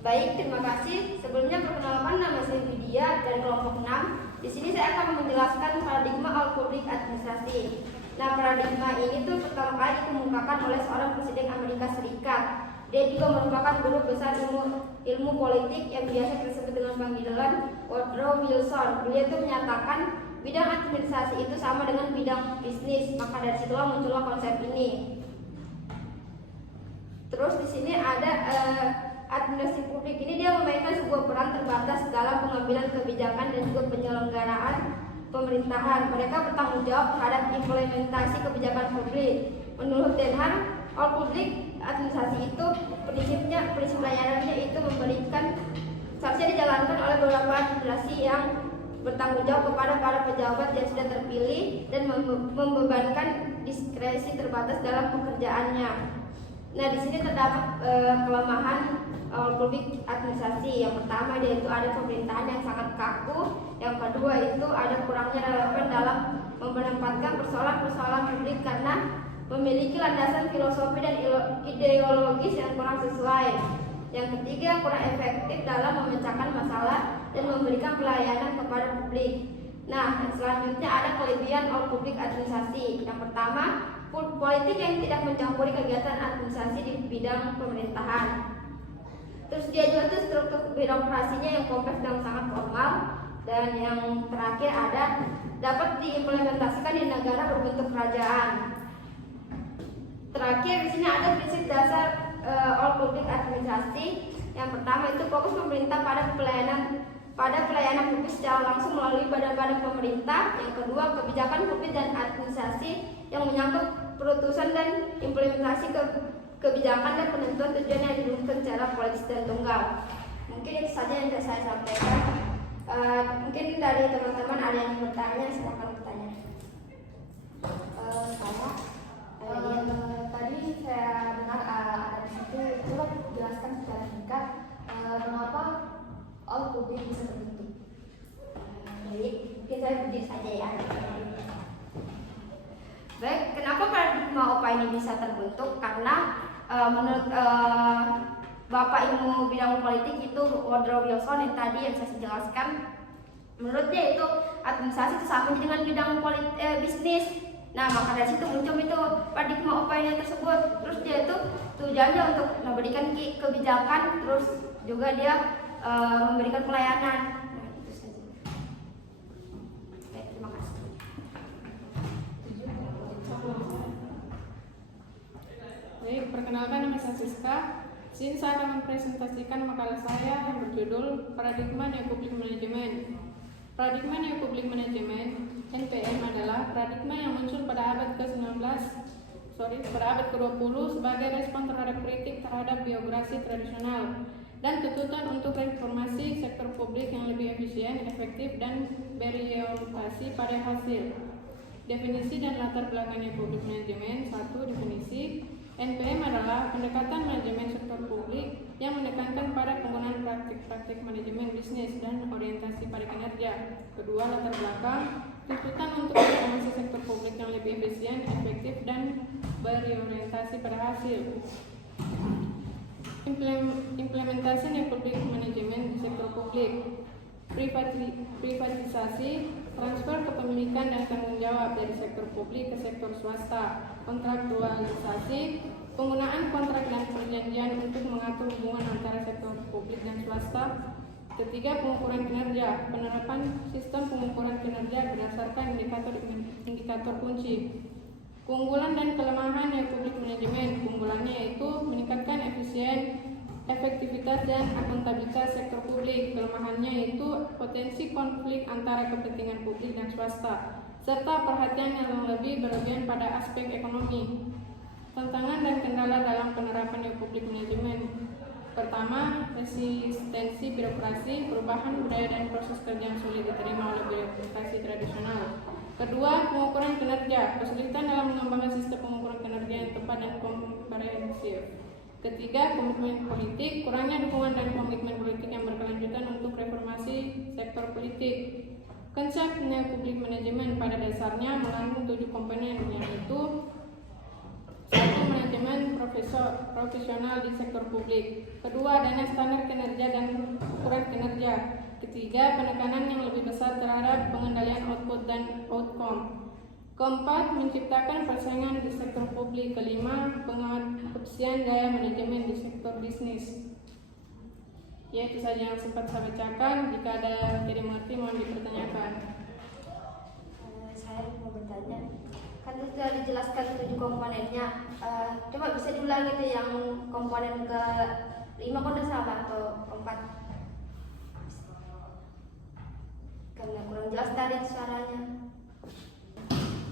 Baik, terima kasih. Sebelumnya perkenalkan, nama saya Widya dari kelompok 6. Di sini saya akan menjelaskan paradigma all-public administrasi. Nah, paradigma ini tuh pertama kali dikemukakan oleh seorang presiden Amerika Serikat. Dia juga merupakan guru besar ilmu politik yang biasa disebut dengan panggilan Woodrow Wilson. Beliau itu menyatakan bidang administrasi itu sama dengan bidang bisnis. Maka dari situlah muncullah konsep ini. Terus di sini ada administrasi publik ini dia memainkan sebuah peran terbatas dalam pengambilan kebijakan dan juga penyelenggaraan pemerintahan. Mereka bertanggung jawab terhadap implementasi kebijakan publik. Menurut Den Haag, all public administrasi itu prinsip layanannya itu memberikan seharusnya dijalankan oleh beberapa administrasi yang bertanggung jawab kepada para pejabat yang sudah terpilih dan membebankan diskresi terbatas dalam pekerjaannya. Nah, di sini terdapat kelemahan publik administrasi. Yang pertama yaitu ada pemerintahan yang sangat kaku. Yang kedua itu ada kurangnya relevan dalam menempatkan persoalan-persoalan publik karena memiliki landasan filosofi dan ideologis yang kurang sesuai. Yang ketiga kurang efektif dalam memecahkan masalah dan memberikan pelayanan kepada publik. Nah, selanjutnya ada kelebihan all public administrasi. Yang pertama, politik yang tidak mencampuri kegiatan administrasi di bidang pemerintahan. Terus dia juga tuh struktur birokrasinya yang kompleks dan sangat formal. Dan yang terakhir ada dapat diimplementasikan di negara berbentuk kerajaan. Terakhir di sini ada prinsip dasar all public administrasi. Yang pertama itu fokus pemerintah pada pelayanan publik secara langsung melalui badan-badan pemerintah. Yang kedua, kebijakan publik dan administrasi yang menyangkut perutusan dan implementasi kebijakan dan penentuan tujuan yang dirumuskan secara politis dan tunggal. Mungkin itu saja yang bisa saya sampaikan. Mungkin dari teman-teman ada yang bertanya, silakan bertanya. Tadi saya dengar ada di situ, coba jelaskan secara singkat mengapa all public bisa terbentuk. Baik, mungkin saya berdiri saja ya. Baik, kenapa paradigma OPA ini bisa terbentuk? Karena menurut Bapak Ilmu Bidang Politik itu Woodrow Wilson yang tadi yang saya jelaskan, menurut dia itu administrasi itu sama dengan bidang bisnis. Nah, maka dari situ muncul itu paradigma OPA ini tersebut. Terus dia itu tujuannya untuk memberikan kebijakan, terus juga dia memberikan pelayanan. Nah, itu saja. Baik, terima kasih. Baik, perkenalkan nama saya Siska. Sini saya akan mempresentasikan makalah saya yang berjudul Paradigma Neo-Public Management. Paradigma Neo-Public Management (NPM) adalah paradigma yang muncul pada abad ke-20 sebagai respon terhadap kritik terhadap birokrasi tradisional dan tuntutan untuk reformasi sektor publik yang lebih efisien, efektif, dan berorientasi pada hasil. Definisi dan latar belakangnya public management. 1. Definisi NPM adalah pendekatan manajemen sektor publik yang menekankan pada penggunaan praktik-praktik manajemen bisnis dan orientasi pada kinerja. Kedua, latar belakang tuntutan untuk reformasi sektor publik yang lebih efisien, efektif, dan berorientasi pada hasil. Implementasi public management di sektor publik. Privatisasi, transfer kepemilikan dan tanggung jawab dari sektor publik ke sektor swasta. Kontraktualisasi, penggunaan kontrak dan perjanjian untuk mengatur hubungan antara sektor publik dan swasta. Ketiga, pengukuran kinerja, penerapan sistem pengukuran kinerja berdasarkan indikator kunci. Keunggulan dan kelemahan public management. Keunggulannya yaitu meningkatkan efektivitas dan akuntabilitas sektor publik. Kelemahannya yaitu potensi konflik antara kepentingan publik dan swasta, serta perhatian yang lebih berlebihan pada aspek ekonomi. Tantangan dan kendala dalam penerapan public management. Pertama, resistensi birokrasi, perubahan budaya dan proses kerja yang sulit diterima oleh birokrasi tradisional. Kedua, pengukuran kinerja, kesulitan dalam mengembangkan sistem pengukuran kinerja yang tepat dan komprehensif. Ketiga, komitmen politik, kurangnya dukungan dan komitmen politik yang berkelanjutan untuk reformasi sektor politik. Konsep public management pada dasarnya mengandung 7 komponen, yaitu 1. Manajemen profesional di sektor publik. Kedua, dana standar kinerja Ketiga, penekanan yang lebih besar terhadap pengendalian output dan outcome. Keempat, menciptakan persaingan di sektor publik. Kelima, pengopsian gaya manajemen di sektor bisnis. Ya, itu saja yang sempat saya bacakan. Jika ada yang tidak mengerti, mohon dipertanyakan. Saya mau bertanya, kan itu sudah dijelaskan 7 komponennya. Coba bisa diulang itu yang komponen ke 5 kok udah salah atau keempat? Karena kurang jelas tadi suaranya.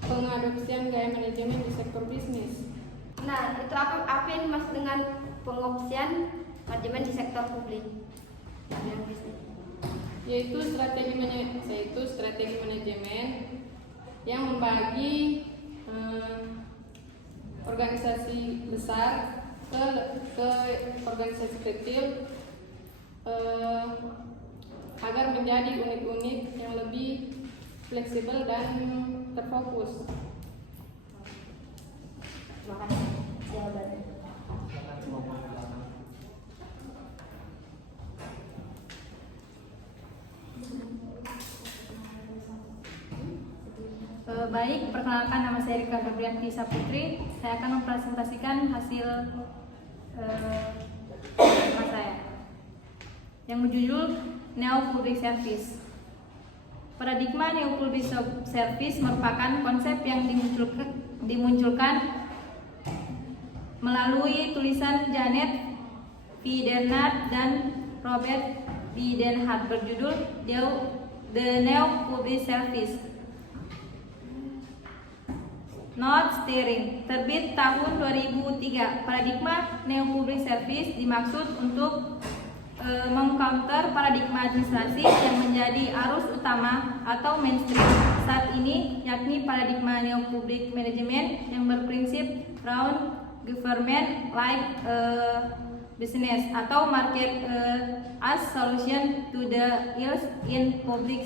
Pengadopsian gaya manajemen di sektor bisnis. Nah, itu apa yang dimaksud dengan pengopsian manajemen di sektor publik dan bisnis? Yaitu strategi manajemen yang membagi organisasi besar ke organisasi kecil agar menjadi unit-unit yang lebih fleksibel dan terfokus. Terima kasih jawabannya. Baik, perkenalkan nama saya Rika Febrianti Saputri. Saya akan mempresentasikan hasil tema saya yang berjudul Neo Public Service. Paradigma Neo Public Service merupakan konsep yang dimunculkan melalui tulisan Janet V. Dennard dan Robert B. Den Hart berjudul The Neo Public Service. Not Steering, terbit tahun 2003. Paradigma Neo Public Service dimaksud untuk mengcounter paradigma administrasi yang menjadi arus utama atau mainstream saat ini, yakni paradigma Neo Public Management yang berprinsip round government like business atau market as solution to the ills in public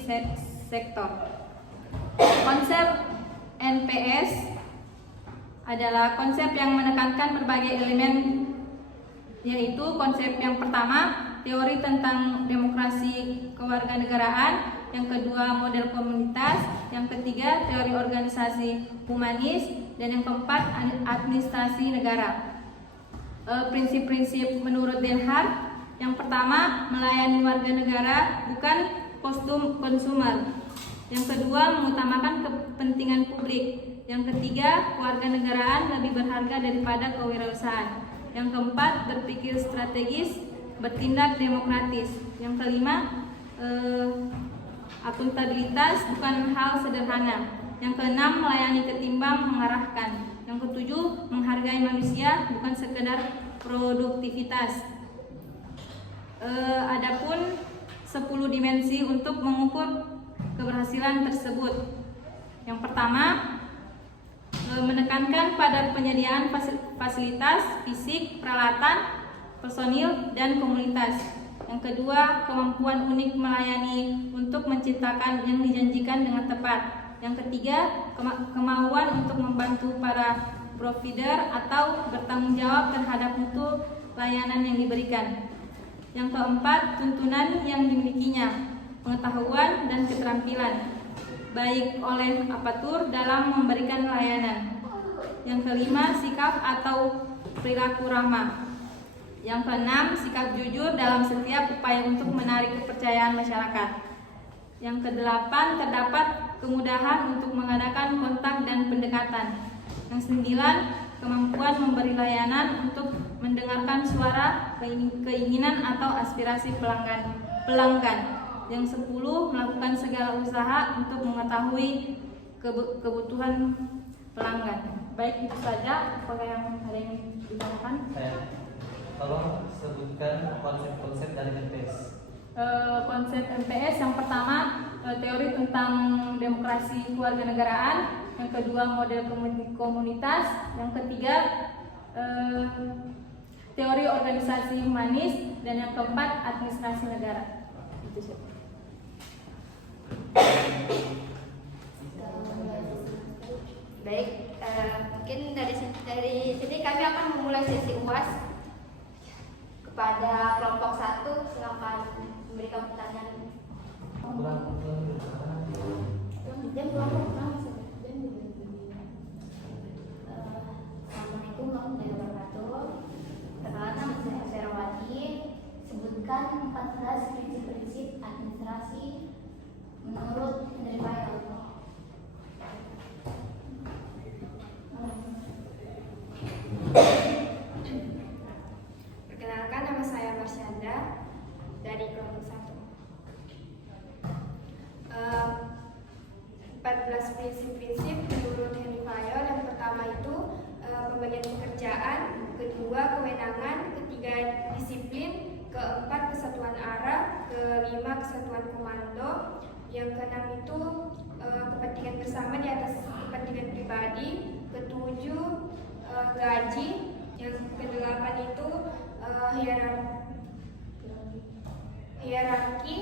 sector. Konsep NPS adalah konsep yang menekankan berbagai elemen, yaitu konsep yang pertama, teori tentang demokrasi kewarganegaraan, yang kedua, model komunitas, yang ketiga, teori organisasi humanis, dan yang keempat, administrasi negara. Prinsip-prinsip menurut Den Hart, yang pertama, melayani warga negara bukan konsumer. Yang kedua, mengutamakan kepentingan publik. Yang ketiga, kewarganegaraan lebih berharga daripada kewirausahaan. Yang keempat, berpikir strategis, bertindak demokratis. Yang kelima, akuntabilitas bukan hal sederhana. Yang keenam, melayani ketimbang mengarahkan. Yang ketujuh, menghargai manusia bukan sekedar produktivitas. Adapun 10 dimensi untuk mengukur keberhasilan tersebut. Yang pertama, menekankan pada penyediaan fasilitas fisik, peralatan, personil, dan komunitas. Yang kedua, kemampuan unik melayani untuk menciptakan yang dijanjikan dengan tepat. Yang ketiga, kemauan untuk membantu para provider atau bertanggung jawab terhadap mutu layanan yang diberikan. Yang keempat, tuntunan yang dimilikinya, pengetahuan dan keterampilan, baik oleh apatur dalam memberikan layanan. Yang kelima, sikap atau perilaku ramah. Yang keenam, sikap jujur dalam setiap upaya untuk menarik kepercayaan masyarakat. Yang kedelapan, terdapat kemudahan untuk mengadakan kontak dan pendekatan. Yang sembilan, kemampuan memberi layanan untuk mendengarkan suara, keinginan atau aspirasi pelanggan. Yang 10, melakukan segala usaha untuk mengetahui kebutuhan pelanggan. Baik, itu saja. Apakah yang ada yang ditanyakan? Tolong sebutkan konsep-konsep dari NPS. Konsep NPS yang pertama, teori tentang demokrasi kewarganegaraan. Yang kedua, model komunitas. Yang ketiga, teori organisasi humanis. Dan yang keempat, administrasi negara. Itu saja. Baik, mungkin dari sini kami akan memulai sesi UAS. Kepada kelompok 1, silakan memberikan pertanyaan. Assalamualaikum warahmatullahi wabarakatuh. Perkenalkan, nama saya Ferawati. Sebutkan 14 prinsip-prinsip administrasi menurut Menteri Payung. Perkenalkan, nama saya Marsyanda dari kelompok 1. 14 prinsip-prinsip menurut Henry Fayol. Yang pertama itu pembagian pekerjaan, kedua kewenangan, ketiga disiplin, keempat kesatuan arah, kelima kesatuan komando, yang keenam itu kepentingan bersama di atas kepentingan pribadi, ketujuh gaji, yang kedelapan itu hierarki,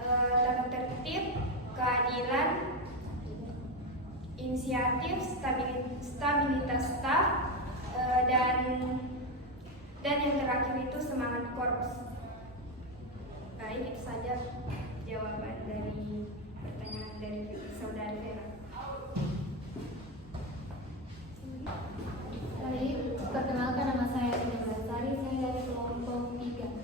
tata tertib, keadilan, inisiatif, stabilitas staf, dan yang terakhir itu semangat korps. Baik, itu saja jawaban dari pertanyaan dari saudari Vera. Baik, perkenalkan, nama saya Tina Basari, saya dari kelompok 3.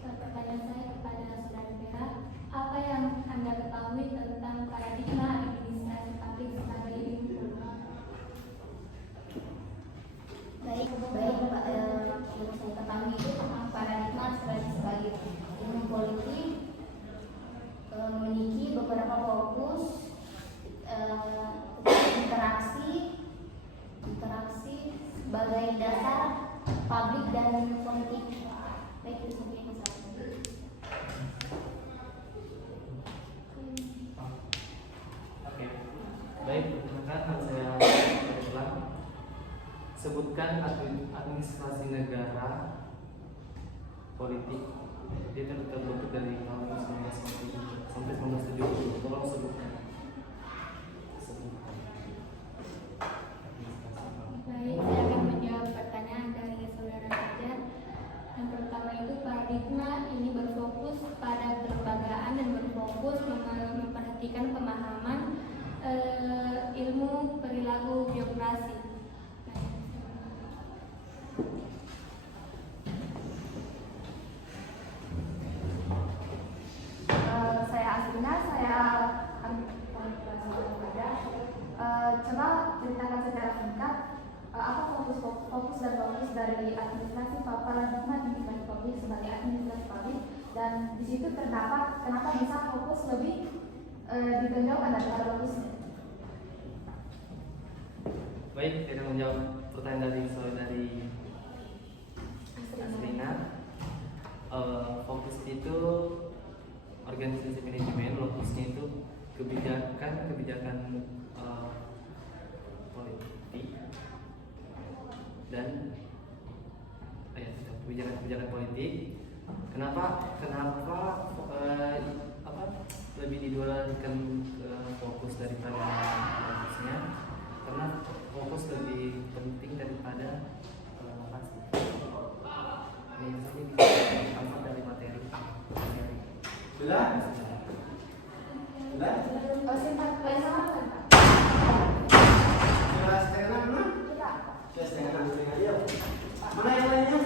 Pertanyaan saya kepada saudara Vera, apa yang Anda ketahui tentang paradigma administrasi publik sebagai ilmu? Baik Pak, yang saya ketahui itu tentang paradigma sebagai ilmu politik memiliki beberapa fokus, interaksi sebagai dasar publik dan politik. Baik, itu saja yang saya ketahui. Oke. Baik, perkenalkan saya ulang. Sebutkan administrasi negara politik. Dia terbentuk dari tahun 1950 sampai 1970. Tolong sebutkan. Baik, saya akan menjawab pertanyaan dari saudara Fajar. Yang pertama itu paradigma ini berfokus pada kelembagaan dan berfokus memperhatikan pemahaman ilmu perilaku birokrasi. Saya Asrina, saya coba ceritakan secara singkat apa fokus dari administrasi paradigma administrasi publik sebagai administrasi publik, dan di situ terdapat kenapa bisa fokus lebih ditonjolkan daripada fokusnya. Baik, kita menjawab pertanyaan dari saudari Asrina. Fokus itu organisasi manajemen, lokusnya itu kebijakan politik dan kebijakan politik. Kenapa lebih didahulukan fokus daripada lokusnya? Karena fokus lebih penting daripada lokasi. Ini saja bisa dari materi. Singkat lain sama kan? Mana yang lainnya?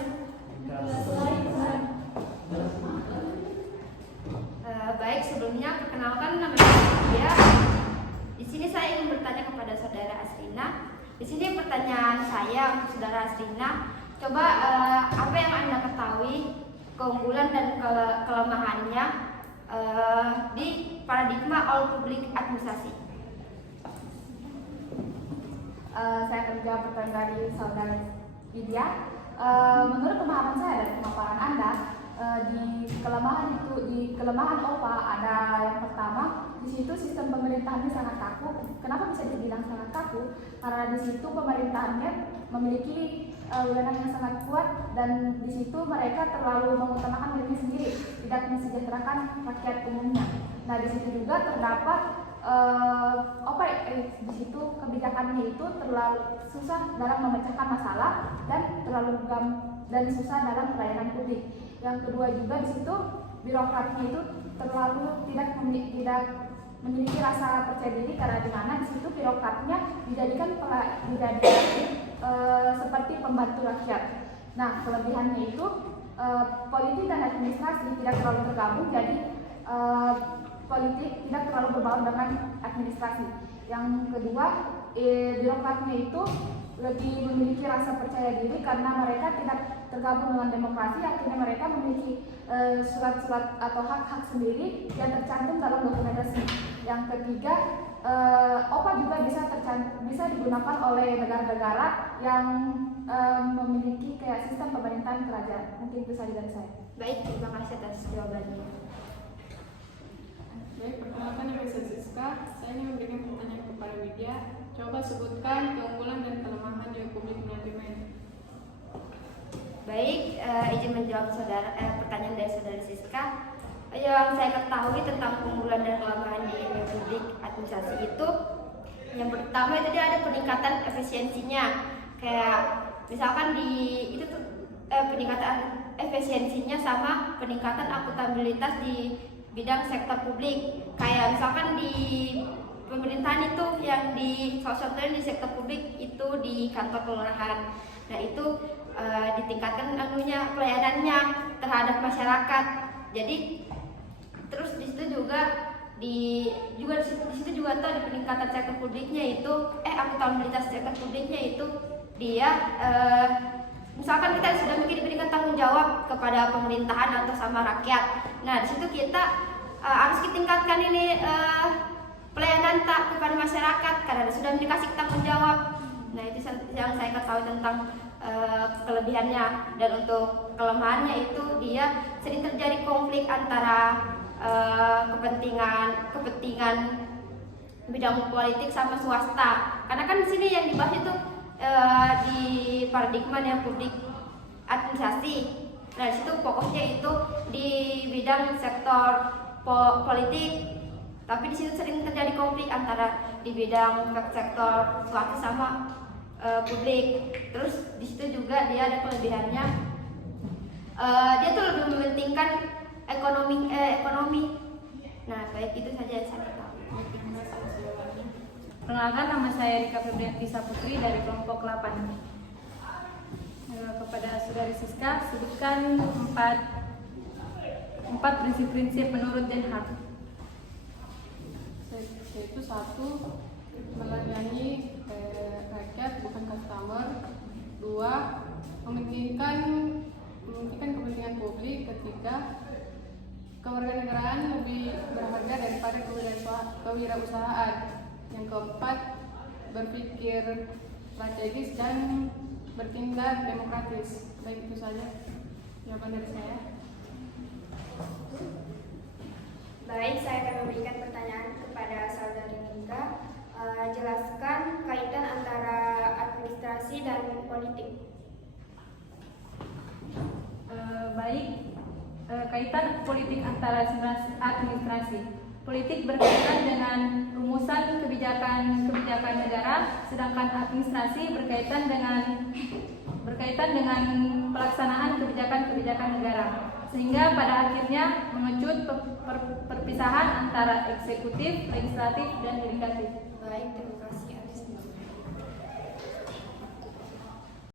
Baik, sebelumnya perkenalkan, nama saya Dia. Di sini saya ingin bertanya kepada saudara Asrina. Di sini pertanyaan saya untuk saudara Asrina. Coba apa yang Anda ketahui keunggulan dan kelemahannya di paradigma all public administrasi? Saya akan menjawab pertanyaan dari saudara Lydia. Menurut pemahaman saya dan pemaparan Anda, di kelemahan OPA ada yang pertama, di situ sistem pemerintahannya sangat kaku. Kenapa bisa dibilang sangat kaku? Karena di situ pemerintahannya memiliki wewenang yang sangat kuat, dan di situ mereka terlalu mengutamakan dirinya sendiri, tidak mensejahterakan rakyat umumnya. Nah, di situ juga terdapat di situ kebijakannya itu terlalu susah dalam memecahkan masalah dan susah dalam pelayanan publik. Yang kedua juga di situ birokratnya itu terlalu tidak memiliki rasa percaya diri, karena di mana di situ birokratnya dijadikan seperti pembantu rakyat. Nah, kelebihannya itu politik dan administrasi tidak terlalu tergabung, jadi politik tidak terlalu berbaur dengan administrasi. Yang kedua, birokratnya itu lebih memiliki rasa percaya diri karena mereka tidak tergabung dengan demokrasi, akhirnya mereka memiliki surat-surat atau hak-hak sendiri yang tercantum dalam dokumen resmi. Yang ketiga, OPA juga bisa digunakan oleh negara-negara yang memiliki kayak sistem pemerintahan kerajaan. Mungkin itu saja dari saya. Baik, terima kasih atas jawabannya. Baik, perkenalkan nama saya Siska. Saya ingin memberikan pertanyaan kepada Widya. Coba sebutkan keunggulan dan kelemahan Republik Manajemen. Baik, izin menjawab pertanyaan dari saudara Siska. Yang saya ketahui tentang keunggulan dan kelemahan di Republik Administrasi itu, yang pertama itu dia ada peningkatan efisiensinya. Kayak misalkan itu tuh peningkatan efisiensinya sama peningkatan akuntabilitas di bidang sektor publik. Kayak misalkan di pemerintahan itu yang contohnya di sektor publik itu di kantor kelurahan. Nah itu ditingkatkan pelayanannya terhadap masyarakat. Jadi terus di situ juga di situ juga tuh di peningkatan sektor publiknya itu akuntabilitas sektor publiknya itu dia misalkan kita sudah mungkin diberikan tanggung jawab kepada pemerintahan atau sama rakyat. Nah di situ kita harus ditingkatkan ini pelayanan kepada masyarakat karena sudah dikasih tanggung jawab. Nah itu yang saya ketahui tentang kelebihannya. Dan untuk kelemahannya itu dia sering terjadi konflik antara kepentingan bidang politik sama swasta. Karena kan di sini yang dibahas itu di paradigma yang publik administrasi. Nah di situ fokusnya itu di bidang sektor politik. Tapi di situ sering terjadi konflik antara di bidang sektor swasta sama publik. Terus di situ juga dia ada kelebihannya. Dia tuh lebih mementingkan ekonomi. Nah, baik itu saja yang saya tahu. Perkenalkan, nama saya Rika Febrianti Saputri dari kelompok 8. Kepada saudari Siska, sebutkan empat prinsip-prinsip menurut Den Haag. Yaitu 1, melayani rakyat bukan customer. 2, mementingkan kepentingan publik. 3, kewarganegaraan lebih berharga daripada kewirausahaan. Yang 4, berpikir strategis dan bertindak demokratis. Baik itu saja jawaban dari saya. Baik, saya akan memberikan pertanyaan kepada saudari Nika. Jelaskan kaitan antara administrasi dan politik. Kaitan politik antara administrasi. Politik berkaitan dengan rumusan kebijakan negara, sedangkan administrasi berkaitan dengan pelaksanaan kebijakan negara. Sehingga pada akhirnya mengecut perpisahan antara eksekutif, legislatif, dan yudikatif. Baik, terima kasih.